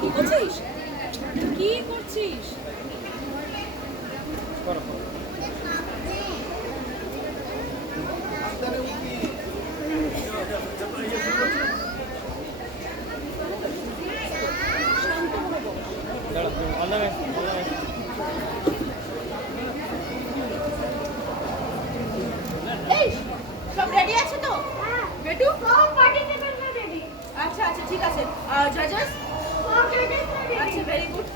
কি করছিস? কি করছিস? এই সব রেডি আছে তো? বেটু সব পার্টিসিপেন্ট রেডি। আচ্ছা আচ্ছা ঠিক আছে। জাজেস সব জাজেস রেডি। আচ্ছা ভেরি গুড।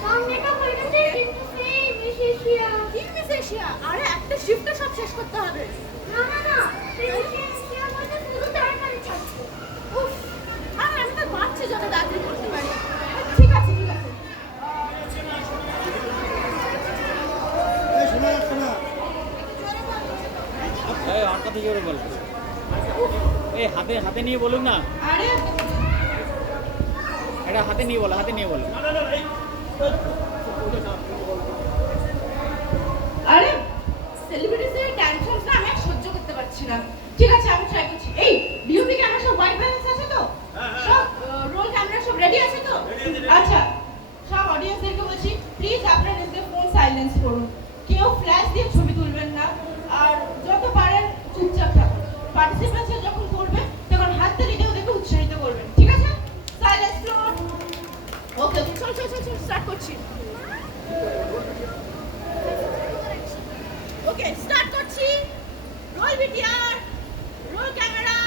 সব মেকআপ হয়ে গেছে কিন্তু সেই মিস এশিয়া। কি মিস এশিয়া? আরে একটা শিফটে সব শেষ করতে হবে। না না না, সেই মিস এশিয়া মধ্যে শুধু তাড়াতাড়ি থাকছে। উফ, আরে আমি তো ভাবছি যত তাড়াতাড়ি করতে পারি। ঠিক আছে ঠিক আছে। শোনা যাচ্ছে না। আর কথা জোরে বল। এই হাতে নিয়ে বলুন না। আরে এটা হাতে নিয়ে বলো, হাতে নিয়ে বলো। আরে সেলিব্রিটিসের টেনশনটা আমি আর সহ্য করতে পারছি না। ঠিক আছে আমি ট্রাই করছি। এই ডিউটি ক্যামেরা সব হোয়াইট ব্যালেন্স আছে তো? সব রোল ক্যামেরা সব রেডি আছে তো? আচ্ছা সব অডিয়েন্সদেরকে বলছি প্লিজ আপনারা নিজেদের ফোন সাইলেন্স করুন। কেউ ফ্ল্যাশ দিয়ে ছবি তুলবেন না। আর যত পারেন চুপচাপ থাকুন। পার্টিসিপেন্টস যখন করবে তখন হাত তালি দিয়ে ওদেরকে উৎসাহিত করবেন। ঠিক আছে? Silence floor. ওকে চল চল চল চল স্টার্ট করছি। ওকে স্টার্ট করছি। রোল ভিডিআর, রোল ক্যামেরা।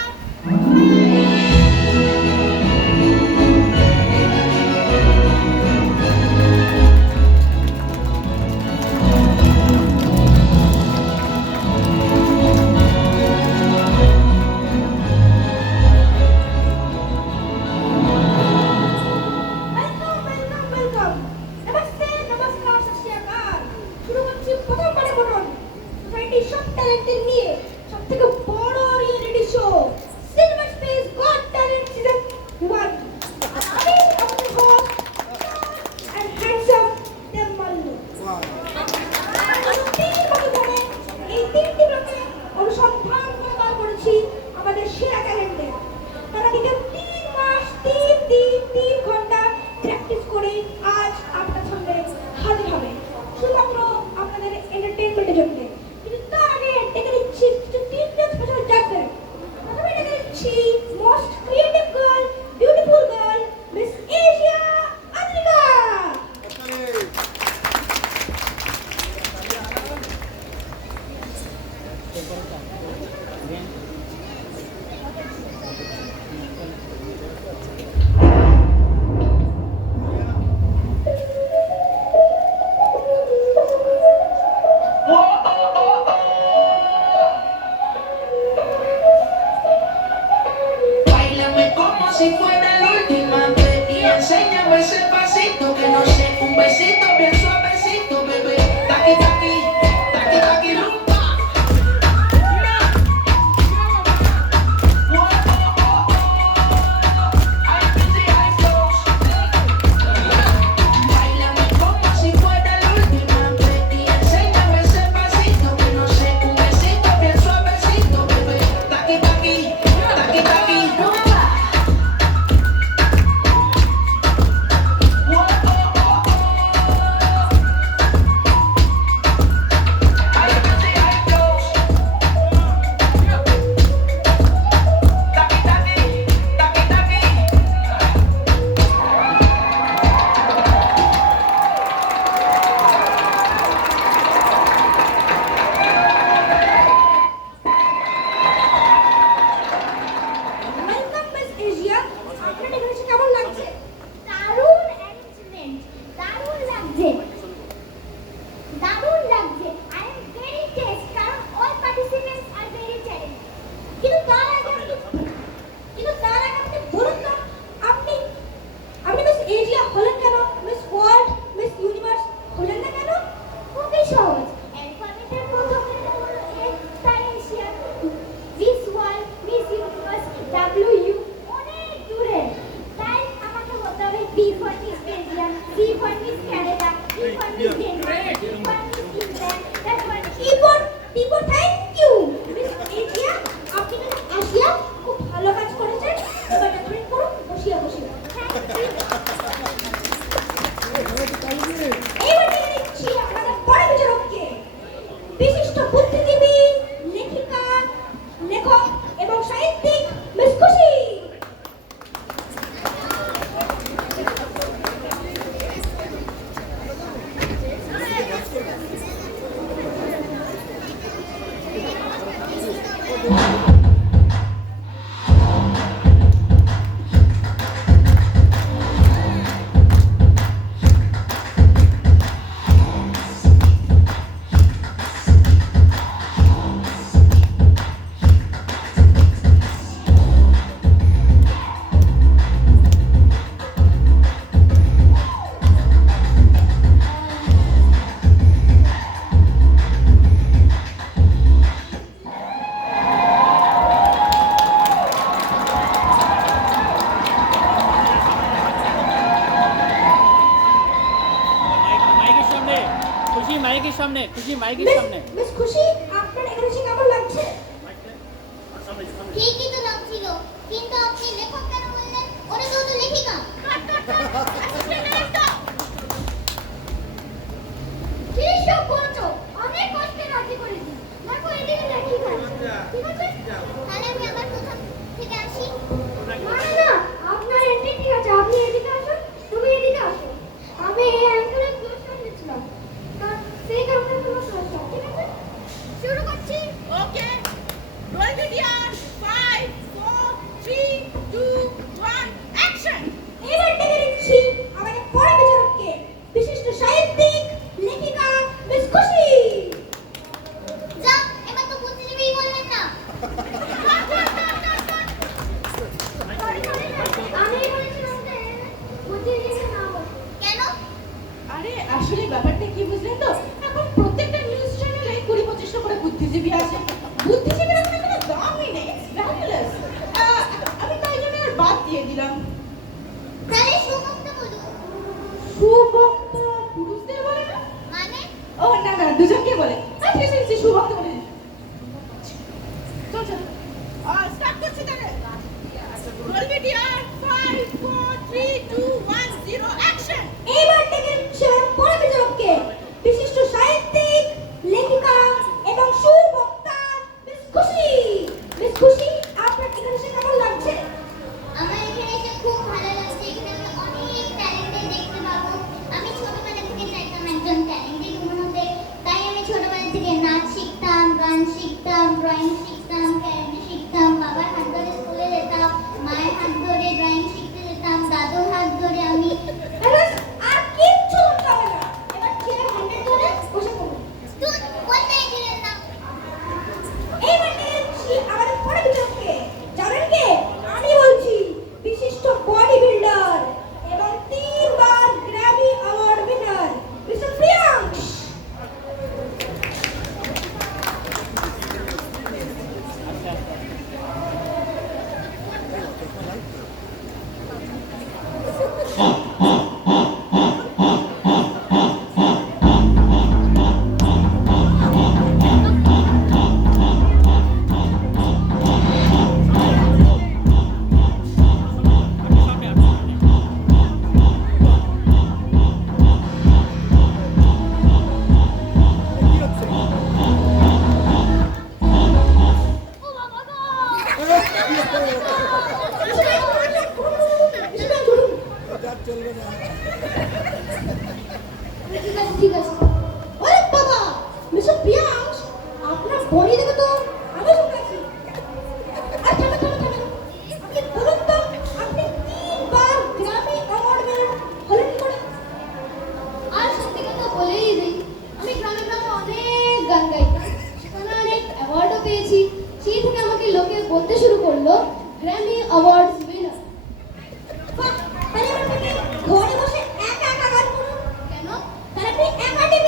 ওয়েলকাম। নমস্তে, নমস্কার, সত শ্রী আকাল। শুরু করছি প্রথমবারের মতন সোসাইটির সব ট্যালেন্টেড নিয়ে সবথেকে বড় reality show silver space god talent season 1। আমি আপনাদের হোস্ট এন্ড হ্যান্ডসাম দেব মাল্লু। এই তিনটি ব্লকে অনুসন্ধান করে বার করেছি আমাদের সেরা ট্যালেন্টের। তারা বিগত 3 মাস 3 দিন 3 ঘন্টা প্র্যাকটিস করে আজ আপনার সামনে হাজির হবে শুধুমাত্র আপনাদের এন্টারটেইনমেন্টের জন্য। কিন্তু তার আগে ডেকে দিচ্ছি কিছু তিনটে স্পেশাল জাজদের। প্রথমে ডেকে দিচ্ছি most creative girl, beautiful girl, miss Asia Adrika. Báilame como si fuera la última vez y enséñame ese pasito que no sé, un besito bien suavecito, bebé. Taqui taqui, taqui taqui rumba. Whoa, oh, oh, oh. Ay, busy, ay, flows. Báilame como si fuera la última vez y enséñame ese pasito que no sé, un besito bien suavecito, bebé. Taqui taqui, taqui taqui rumba. Whoa, oh, oh, oh. Ay, busy, ay, flows. Taqui taqui, taqui taqui. Welcome miss Asia. আপনার এখানে এসে কেমন লাগছে? দারুণ arrangement, দারুণ লাগছে, দারুণ লাগছে। আই এম ভেরি টেস্ট কারণ all participants are very talented. কিন্তু তার আগে আপনি বলুন না, আপনি আপনি মিস এশিয়া হলেন কেন? মিস ওয়ার্ল্ড, মিস ইউনিভার্স হলেন না কেন? খুবই সহজ। অ্যালফাবেটের প্রথম লেটার হলো এ, তাই Asia. Miss world, miss universe, W you অনেক দূরে, তাই আমাকে সামনে, খুশি মাইকের সামনে। মিস খুশি, আপনার এখানে এসে কেমন লাগছে? ঠিকই তো লাগছিল, কিন্তু আপনি লেখক কেন বললেন? ওরা তো লেখিকা। কি সব বলছো? অনেক কষ্টে রাজি করেছি। দেখো এদিকে লেখিকা। ঠিক আছে? তাহলে আমি আবার কোথা থেকে আসি? না না, আপনার এন্ট্রি ঠিক আছে, আপনি এদিকে আসুন, তুমি এদিকে আসো। আমি এই অ্যাঙ্গেলে ক্লোজ নিয়েছিলাম, সেই কারণে তোমার সমস্যা, ঠিক আছে? শুরু করছি। ওকে, রোল ভিডিও 5 4 3 2 1 অ্যাকশন। এবার ডেকে দিচ্ছি আমাদের পরে বিচারককে, বিশিষ্ট সাহিত্যিক, লেখিকা মিস খুশি। যা, এবার তো বুদ্ধিজীবী বললেন না। আমি বলেছিলাম যে বুদ্ধিজীবী না বলে। কেন? আরে আসলে ব্যাপারটা কি বুঝলেন তো, এখন প্রত্যেকটা নিউজ চ্যানেলে 20-25টা করে বুদ্ধিজীবী আছে। বুদ্ধিজীবীর এখন কোনো দামই নেই, ভ্যালুলেস। আমি তাই জন্য আর বাদ দিয়ে দিলাম। তাহলে সুমুক্ত বলুন। সুবক্তা পুরুষদের বলে না? মানে? ও না না, দুজনকে বলে। আচ্ছা ঠিক আছে, সুবক্তা বলে দিন। চল চল, স্টার্ট করছি তাহলে। Roll video 5 4 3 2 1 0 action. এবার ডেকে দিচ্ছি আমাদের পরে বিচারককে, বিশিষ্ট সাহিত্যিক, লেখিকা এবং সুবক্তা মিস খুশি। মিস খুশি, আপনার এখানে এসে কেমন লাগছে? আমার এখানে এসে খুব ভালো লাগছে। এখানে আমি অনেক ট্যালেন্টেড দেখতে পাবো। আমি ছোটবেলা থেকে চাইতাম একজন ট্যালেন্টেড উমন হতে। তাই আমি ছোটবেলা থেকে নাচ শিখতাম, গান শিখতাম, ড্রয়িং শিখতাম, ক্যারাটে শিখতাম। বাবার হাত ধরে স্কুলে যেতাম, মায়ের হাত ধরে ড্রয়িং শিখতে যেতাম, দাদুর হাত ধরে আমি। ব্যাস, আর কিচ্ছু বলতে হবে না, এবার চেয়ার হ্যান্ডেল করে বসে পড়ুন। তুই বলতেই দিলেন না। এইবার ডেকে দিচ্ছি আমাদের পরে বিচারককে, জানেন কে? আমি বলছি, বিশিষ্ট বডি বিল্ডার এবং 3 বার Grammy award winner mister Priyansh. আচ্ছা ও বাবা গো! ঠিক আছে। ওরে বাবা, মিস্টার প্রিয়াংশ, আপনার বডি দেখে তো আমি চমকেছি। আর থামেন থামেন থামেন, আপনি বলুন তো, আপনি 3 বার গ্র্যামি অ্যাওয়ার্ড উইনার হলেন কি করে? আর সত্যি কথা বলেই দিই, আমি গ্রামে গ্রামে অনেক গান গাইতাম, সেখানে অনেক অ্যাওয়ার্ডও পেয়েছি। সেই থেকে আমাকে লোকে বলতে শুরু করলো গ্র্যামি অ্যাওয়ার্ডস উইনার। বাহ, তাহলে এবার থেকে ঘরে বসে একা একা গান করুন। কেন? তাহলে আপনি একাডেমি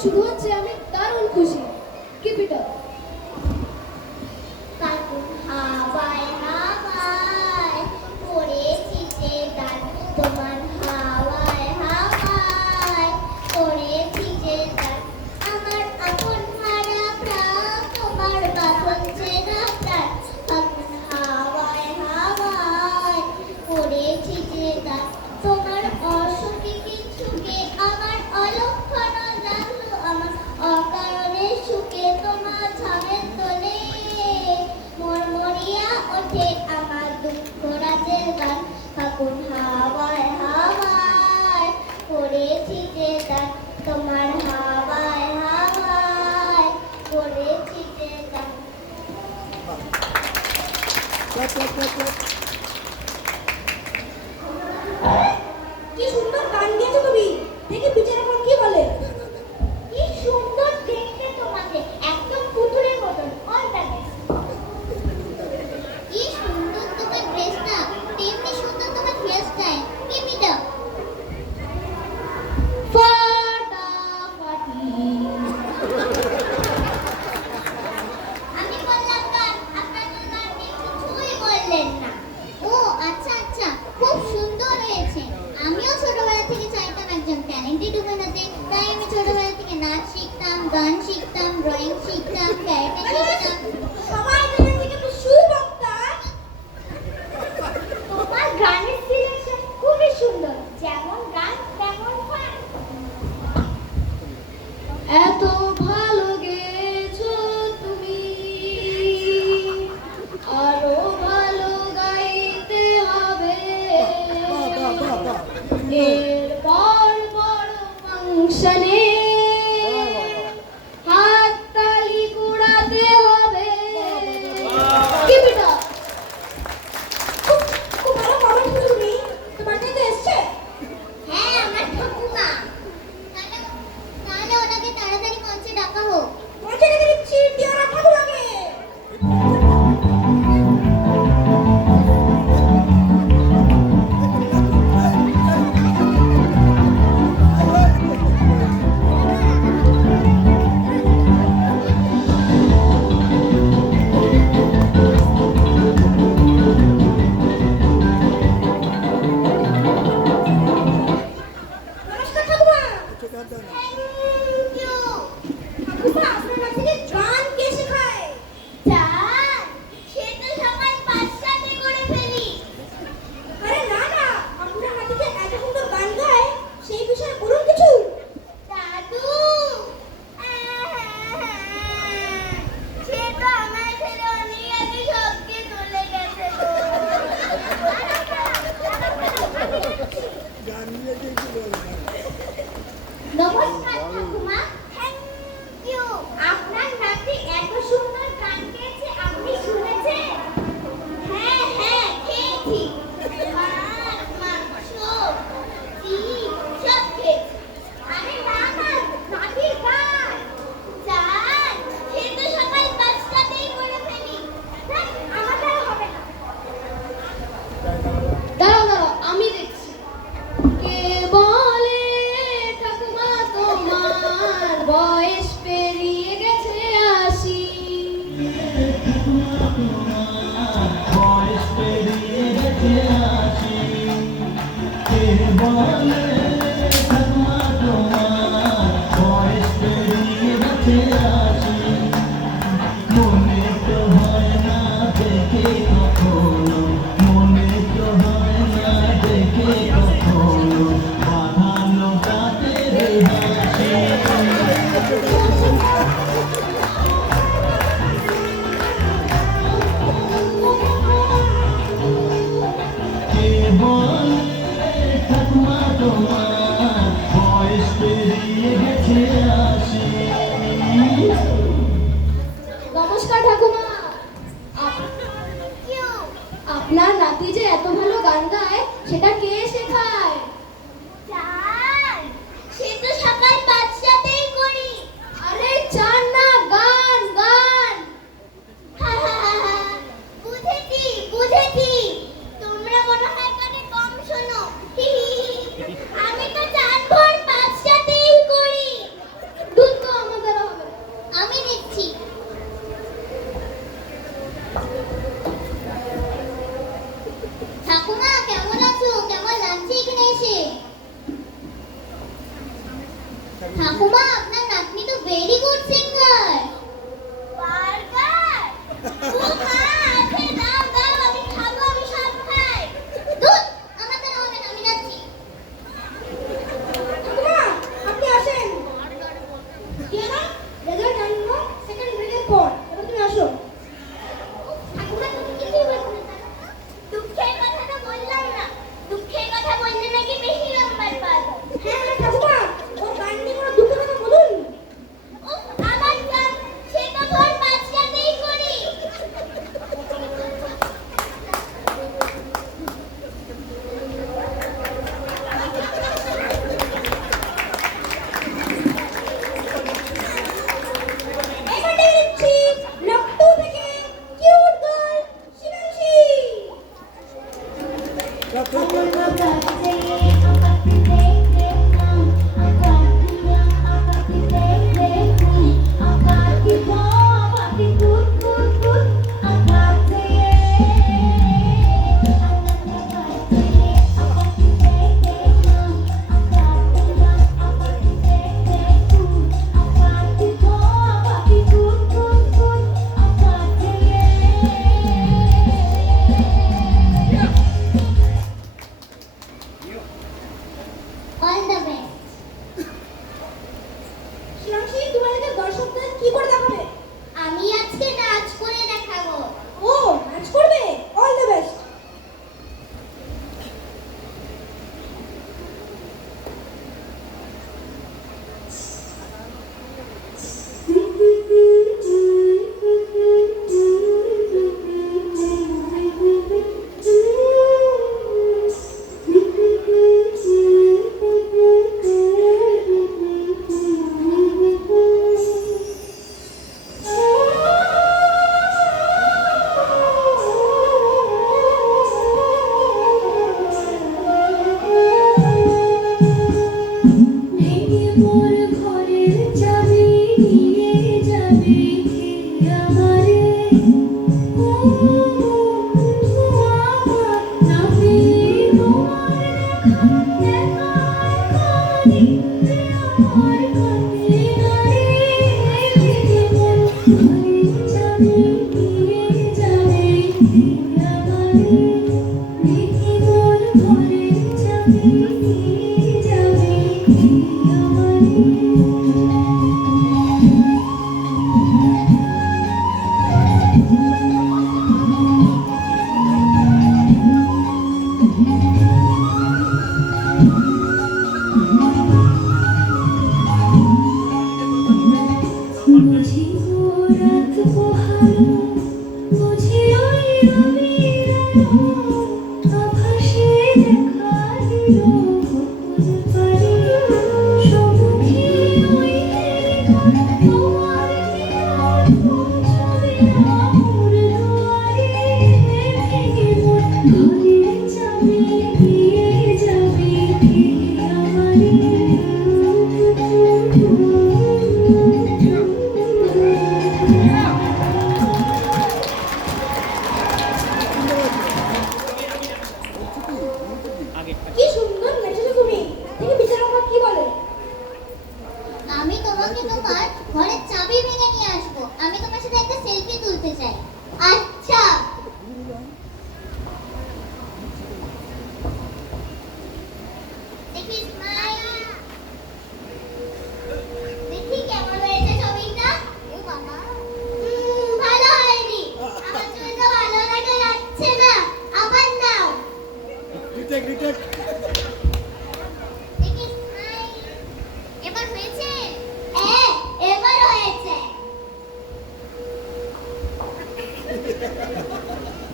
শুরু হচ্ছে, আমি দারুণ খুশি। Keep it up. কাকুন হাওয়ায় হাওয়ায় পড়েছি যে দান, তোমার হাওয়ায় হাওয়ায় পড়েছি যে দান, আমার আপন হারা প্রাণ তোমার বাঁধন ছেঁড়া প্রাণ। কাকুন হাওয়ায় হাওয়ায় পড়েছি যে দান, তোমার অসুখে কিছুকে আমার অলক্ষণ লাগলো, আমার অকারণে সুখে তোমার ঝামের তোলে মরমরিয়া ওঠে আমার দুঃখ রাজের গান। কাকুন হাওয়ায় হাওয়ায় পড়েছি যে দান, তোমার হাওয়ায় হাওয়ায় পড়েছি যে দান। কি সুন্দর গান গেয়েছো তুমি, দেখি বিচার এখন কি বলে। কি সুন্দর দেখতে তোমাকে, একদম পুতুলের মতন, অল দ্য বেস্ট। কি সুন্দর তোমার ড্রেসটা, তেমনি সুন্দর তোমার হেয়ারস্টাইল। Keep it up. ফাটাফাটি। আমি বললাম গান, আপনার তো গান নিয়ে কিছুই বললেন না। ও আচ্ছা আচ্ছা, খুব সুন্দর হয়েছে। আমিও ছোটবেলা থেকে চাইতাম একজন ট্যালেন্টেড উমেন হতে, তাই আমি ছোটবেলা থেকে নাচ শিখতাম, গান শিখতাম, ড্রয়িং শিখতাম, ক্যারেটে শিখতাম। সবাই মিলে থেকে একটু সুবক্তা। তোমার গানের সিলেকশন খুবই সুন্দর, যেমন গান তেমন ফান। এত ভালো গেছো তুমি, আরো ভালো গাইতে হবে। এরপর বড় ফাংশনে হাততালি কুড়াতে হবে। Keep it up. খুব খুব ভালো কমেন্ট করেছো তুমি, তোমার কাছে এসছে। হ্যাঁ, আমার ঠাকুমা। তাহলে ওনাকে তাড়াতাড়ি মঞ্চে ডাকা হোক। মঞ্চে রেখে দিচ্ছি, টিয়ারা ঠাকুমাকে। নমস্কার ঠাকুমা। Thank you. ঠাকুমা, আপনার কাছ থেকে গান কে শেখায়? জান, সে তো সকাল ৫টাতে করে ফেলি। আরে না না, আপনার হাতে যে এত সুন্দর গান গায়, সেই বিষয়ে বলুন কিছু। দাদু, সে তো আমার ছেলে অনেক আগে সবকে চলে গেছে গো। নমস্কার ঠাকুমা। Thank you. আপনার নাতি এত সুন্দর গান গেয়েছে, আপনি শুনেছেন? হ্যাঁ হ্যাঁ, খেয়েছি। মাছ, মাংস, ডিম সব খেয়েছি। আরে না না, নাতির গান। জান, সে তো সকাল ৫টাতেই করে ফেলি। ধ্যাৎ, আমার দ্বারা হবে না। দাঁড়াও দাঁড়াও, আমি দেখছি। কে বলে ঠাকুমা তোমার বয়স পেরিয়ে গেছে ৮০? নমস্কার ঠাকুমা। Thank you. আপনার নাতি যে এত ভালো গান গায়, সেটা কে শেখায়? জান, সে তো সকাল ৫টাতেই করি। আরে চান না, গান গান। বুঝেছি বুঝেছি, তোমরা মনে হয় কানে কম শোনো। আমি তো ৪ ভোর ৫টাতেই করি। দুধ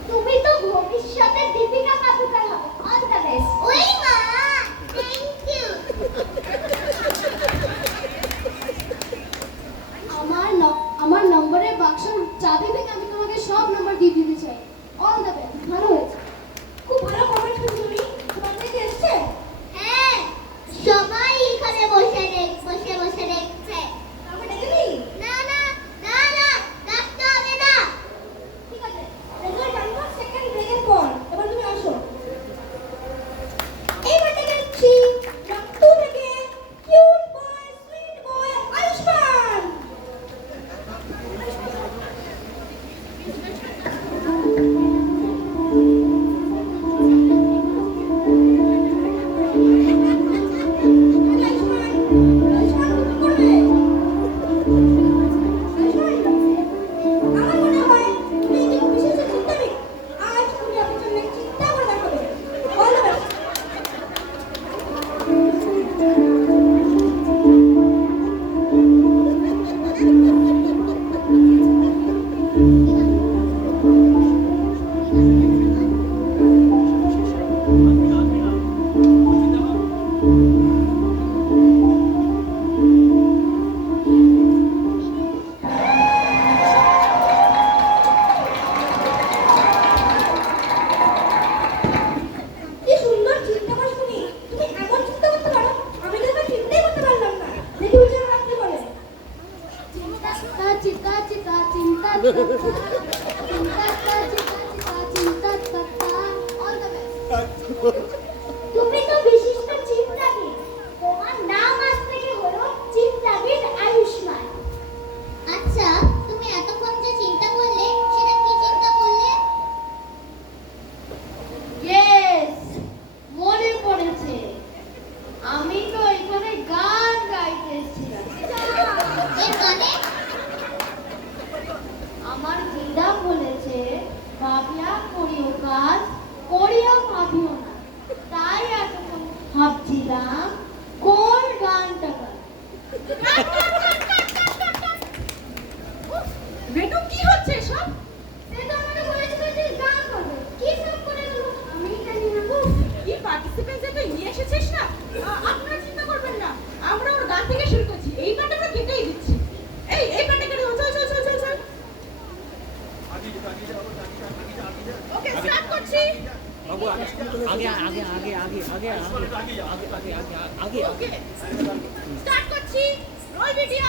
তুমি তো ভবিষ্যতে দীপিকা পাডুকোন হবে। All the best. ওই মা, থ্যাংক ইউ। আমার নম্বরের বাক্সর চাবি থেকে আমি তোমাকে সব নম্বর দিয়ে দিতে চাই। অল দ্য বেস্ট, ভালো হয়েছে। খুব ভালো কমেন্ট করেছো তুমি। তোমার থেকে এসছে? হ্যাঁ, সবাই এখানে বসে দেখছে। আমাকে ডেকেনি? না না না না, ডাকতে হবে না। ঠিক আছে, রেজাল্ট জানবো সেকেন্ড ব্রেকের পর। এবার তুমি আসো। এইবার ডেকে নিচ্ছি ক্লাস 2 থেকে কিউট বয়, সুইট বয় আয়ুষ্মান। কি সুন্দর চিন্তা করছো তুমি। তুমি এমন চিন্তা করতে পারো, আমি তো এবার চিন্তাই করতে পারলাম না। দেখি উচ্চারণ রাখতে পারে। চিন্তা চিন্তা চিন্তা চিন্তা চিন্তা। All the best. তুমি তো বিশিষ্ট চিন্তাবিদ। তোমার নাম আজ থেকে হলো চিন্তাবিদ আয়ুষ্মান। আচ্ছা, তুমি এতক্ষণ যে চিন্তা করলে সেটা কি চিন্তা করলে? ইয়েস, মনে পড়েছে। আমি তো এখানে গান গাইতে এসেছিলাম। এর মানে? আমার দিদা বলেছে ভাবিয়া করিও কাজ, করিয়া ভাবিও না। তাই এতক্ষণ ভাবছিলাম কোন গানটা গাই। রেনু, কি হচ্ছে এসব? সে তো আমাকে বলেছিল যে গান করবে। কি সব করে গেল আমি জানি না। কি পার্টিসিপেন্টস তুই নিয়ে এসেছিস না? আপনারা চিন্তা করবেন না, আমরা ওর গান থেকে শুরু করছি। এই পার্টটা আমরা কেটেই দিচ্ছি। এই পার্টটা কেটে দাও। চল। ওকে, স্টার্ট করছি। বাবু আগে আগে আগে আগে আগে আগে আগে ওকে, স্টার্ট করছি। Roll video.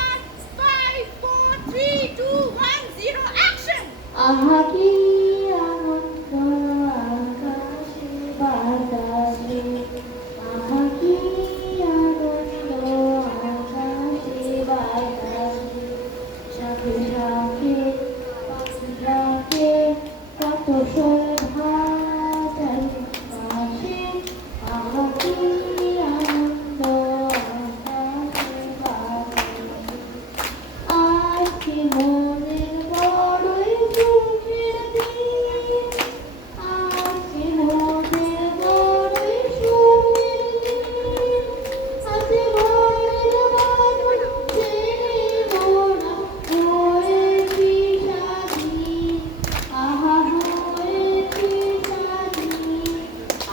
5 4 3 2 1 0 অ্যাকশন। আহা কি আনন্দ আকাশে বাতাসে, আহা কি আনন্দ আকাশে বাতাসে, সাথে সাথে পাখিরাকে কত শোভা চারিপাশে, আহা কি আনন্দ আকাশে বাতাসে। আজকে মনের বড়ই সুখের দিন, আজকে মনের বড়ই সুখের দিন, আজকে মনের বাঁধন ছেড়ে মোরা হয়েছি স্বাধীন, আহা হয়েছি স্বাধীন।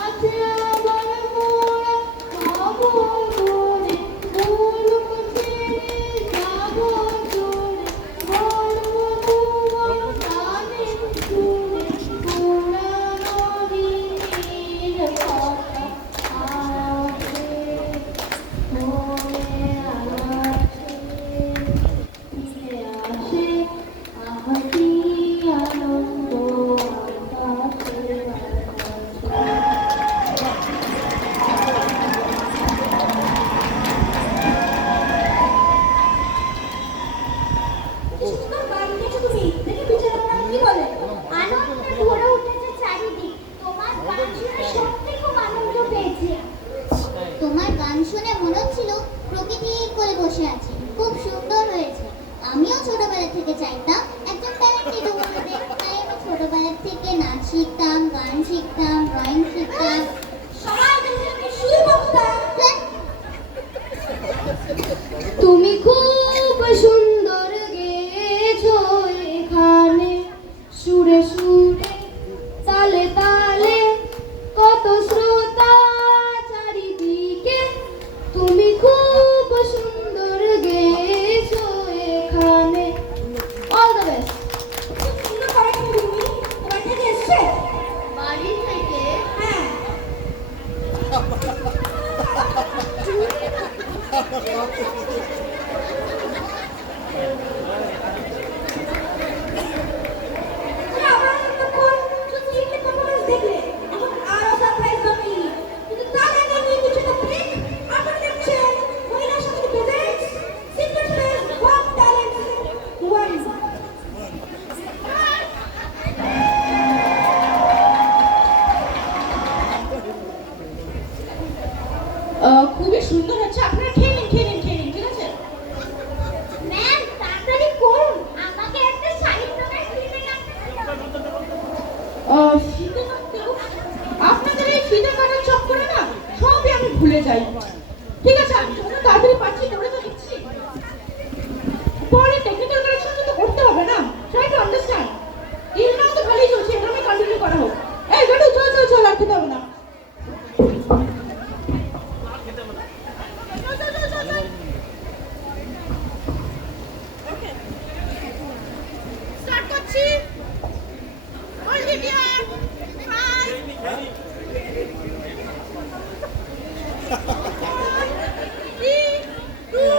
আজকে আবার মোরা খাবো করে, মুলুক ছেড়ে যাবো চলে, বলবো তোমার গানে শুনে পুরানো দিনের কথা আসে মনে আসে, ফিরে আসে, আহা কি আনন্দ আকাশে বাতাসে। কি সুন্দর গান গেয়েছো তুমি। দেখি বিচারকরা কি বলে। আনন্দে ভরে উঠেছে চারিদিক। তোমার গান শুনে সত্যি খুব আনন্দ পেয়েছি। তোমার গান শুনে মনে হচ্ছিল প্রকৃতি করে বসে আছি। খুব সুন্দর হয়েছে। আমিও ছোটবেলা থেকে চাইতাম একজন ট্যালেন্টেড হতে। তাই আমি ছোটবেলা থেকে নাচ শিখতাম, গান শিখতাম, ড্রয়িং শিখতাম। সবাই দেখে সুর বক্তা। তুমি খুব সুন্দর গেয়েছো এখানে সুরে সুরে শীতে কাটতেও আপনাদের এই শীতে কাটার চক্করে না সবই আমি ভুলে যাই। ঠিক আছে, আমি যত তাড়াতাড়ি পাচ্ছি করে তো দিচ্ছি। পরে টেকনিক্যাল কারেকশন তো করতে হবে না। Try to understand. ইল নাও তো ভালোই চলছে, এটা আমি কন্টিনিউ করা হোক। এই গাড়ি চল চল চল, আর খেতে হবে না। চল, চল, চল, চল, চল। Okay. Start করছি। Hold it here. 5 4 3 2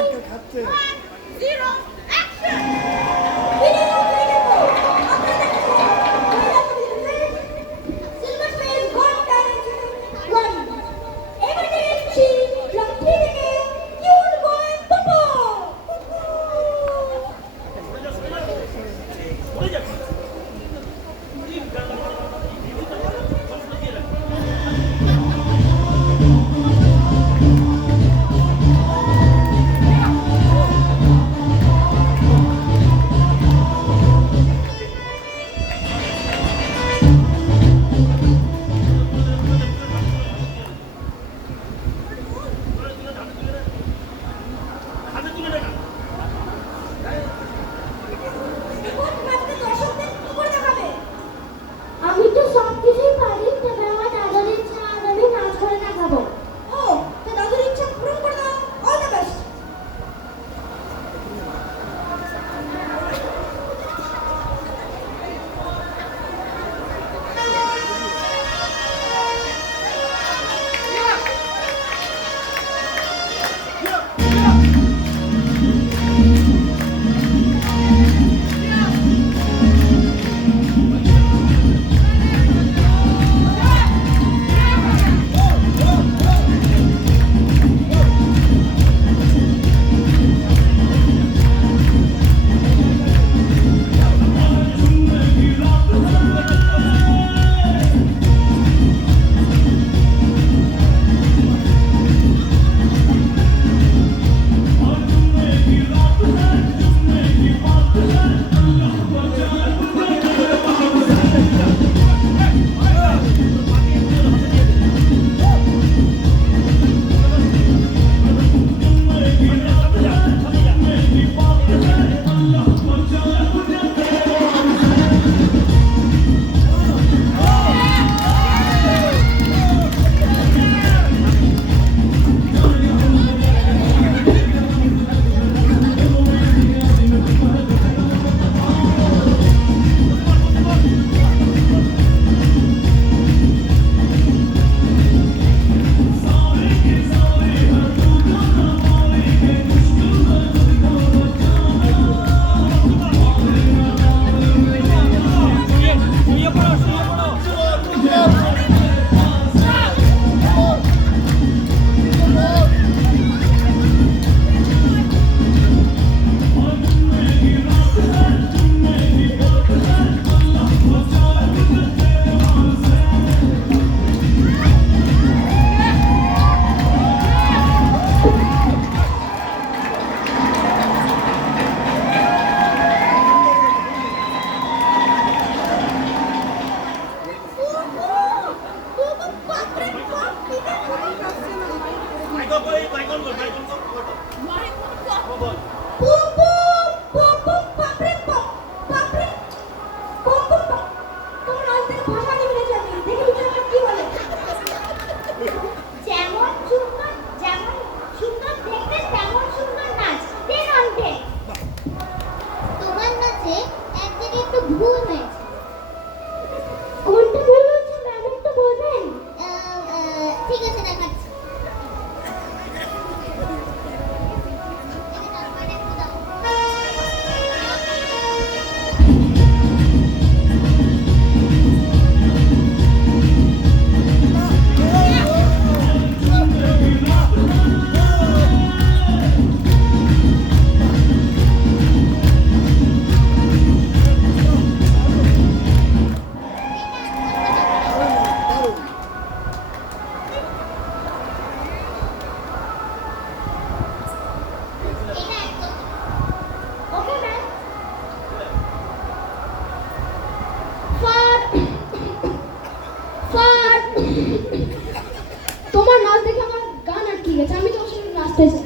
তোমার নাচ দেখে আমার গান আটকে গেছে, আমি তোমার সঙ্গে নাচতে চাই।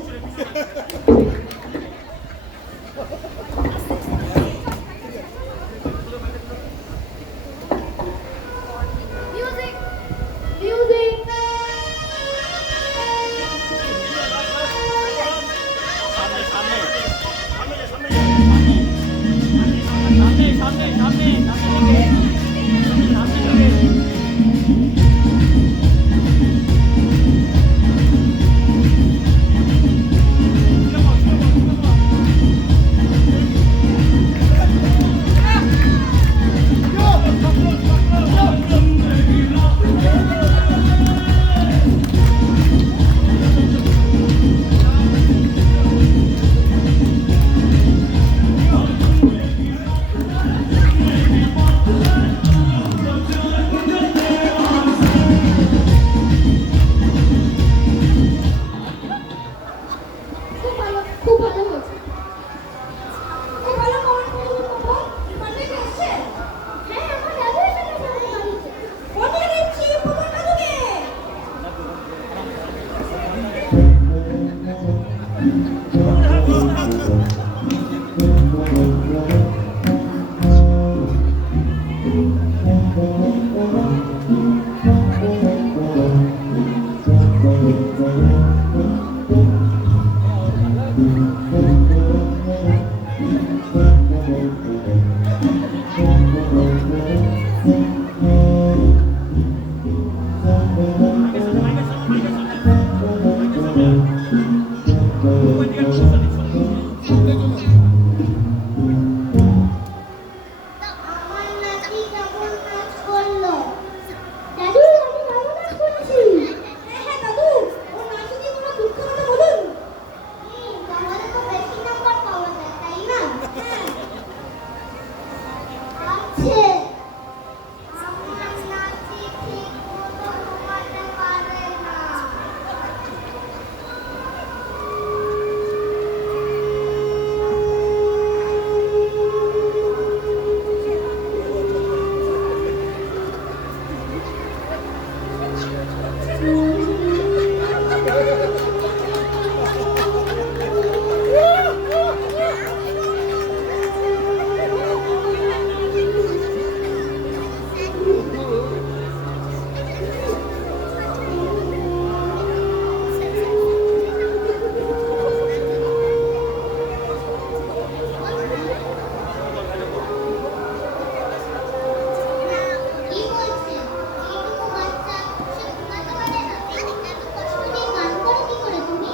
মিউজিক মিউজিক সামনে সামনে সামনে সামনে সামনে সামনে সামনে দিকে খুব ভালো হয়েছে। খুব ভালো কমেন্ট করুন বাবা। মানে কি আসছে? হ্যাঁ, আমার দাদু এখানে ভালো হয়েছে। বলে দিচ্ছি তোমার দাদুকে। আমার নাতি কেমন নাচ করলো? দাদু, আমি ভালো নাচ করেছি। হ্যাঁ হ্যাঁ দাদু, ওর নাচে কি কোনো দুঃখ কথা বলুন? তাহলে তো বেশি নাম্বার পাওয়া যায়, তাই না? আছে। আমার নাতি ঠিক মতো ঘুমাতে পারে না। কি বলছেন? এইটুকু বাচ্চা সে ঘুমাতে পারে না? এত কষ্ট দিয়ে গান করো কি করে তুমি?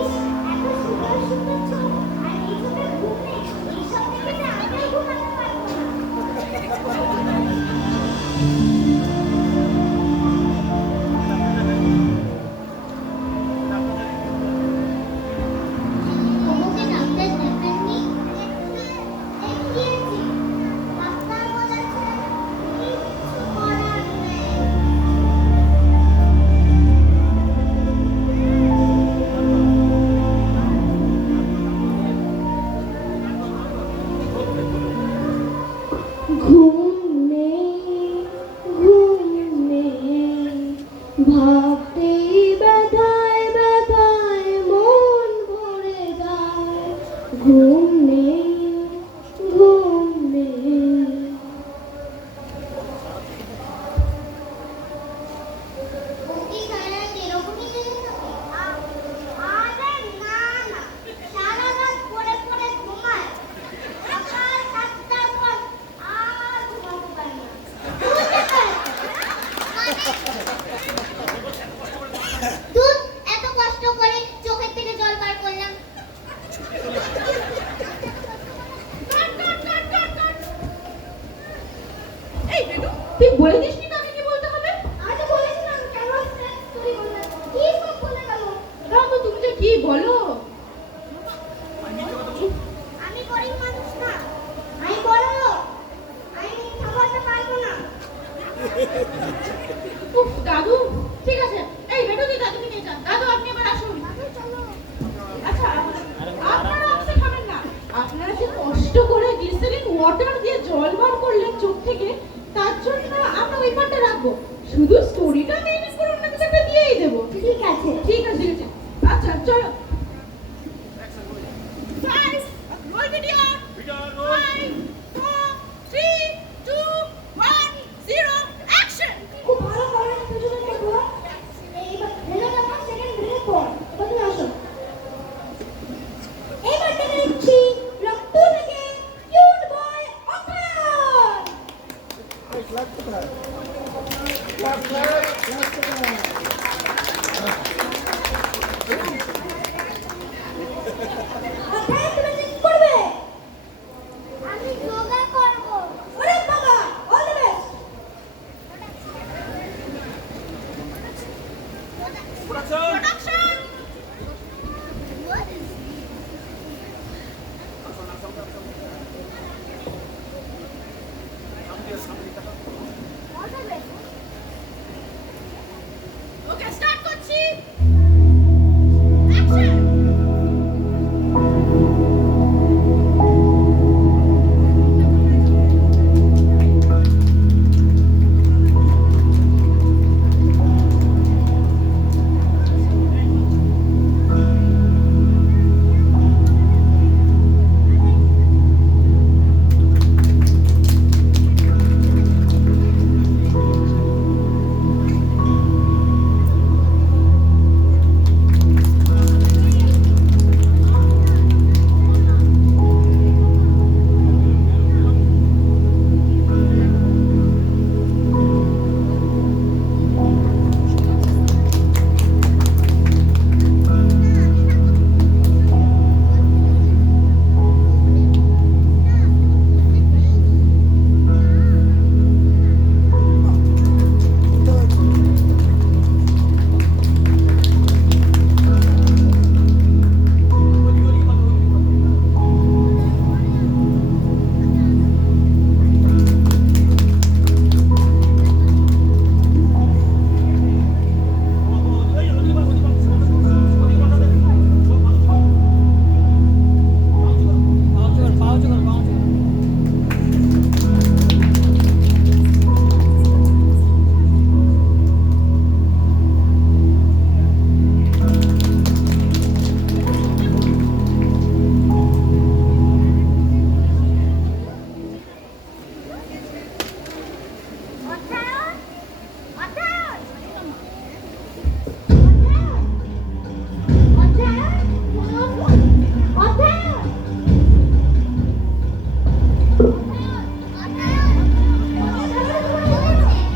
ইস, এত সুন্দর সুন্দর চোখ আর এই চোখে ঘুম নেই। এইসব দেখে আমিও ঘুমাতে পারবো না। আমাকে ডাক্তার দেখাননি? দেখিয়েছি। ডাক্তার বলেছে কিচ্ছু করার নেই। ঘুম নেই, ঘুম নেই, ভাবতেই ব্যথায় ব্যথায় মন ভরে যায়। ঘুম নেই, ঘুম নেই। ও কি সারা রাত এরকমই জেগে থাকে? আরে না না, সারা রাত পড়ে পড়ে ঘুমায়। সকাল 7টার পর আর ঘুমাতে পারে না। বুঝতে পারছো? ধুর, এত কষ্ট করে চোখের থেকে জল বার করলাম। এই বেটু, তুই বলে দিসনি তো আমি কি বলতে হবে? আমি তো বলেছিলাম কেন স্টোরি বলতে। কি সব বলে গেল? রামু, তুমি যে কি বলো? জল বার করলেন চোখ থেকে, তার জন্য আমরা ওই পার্টটা রাখবো, শুধু স্টোরিটা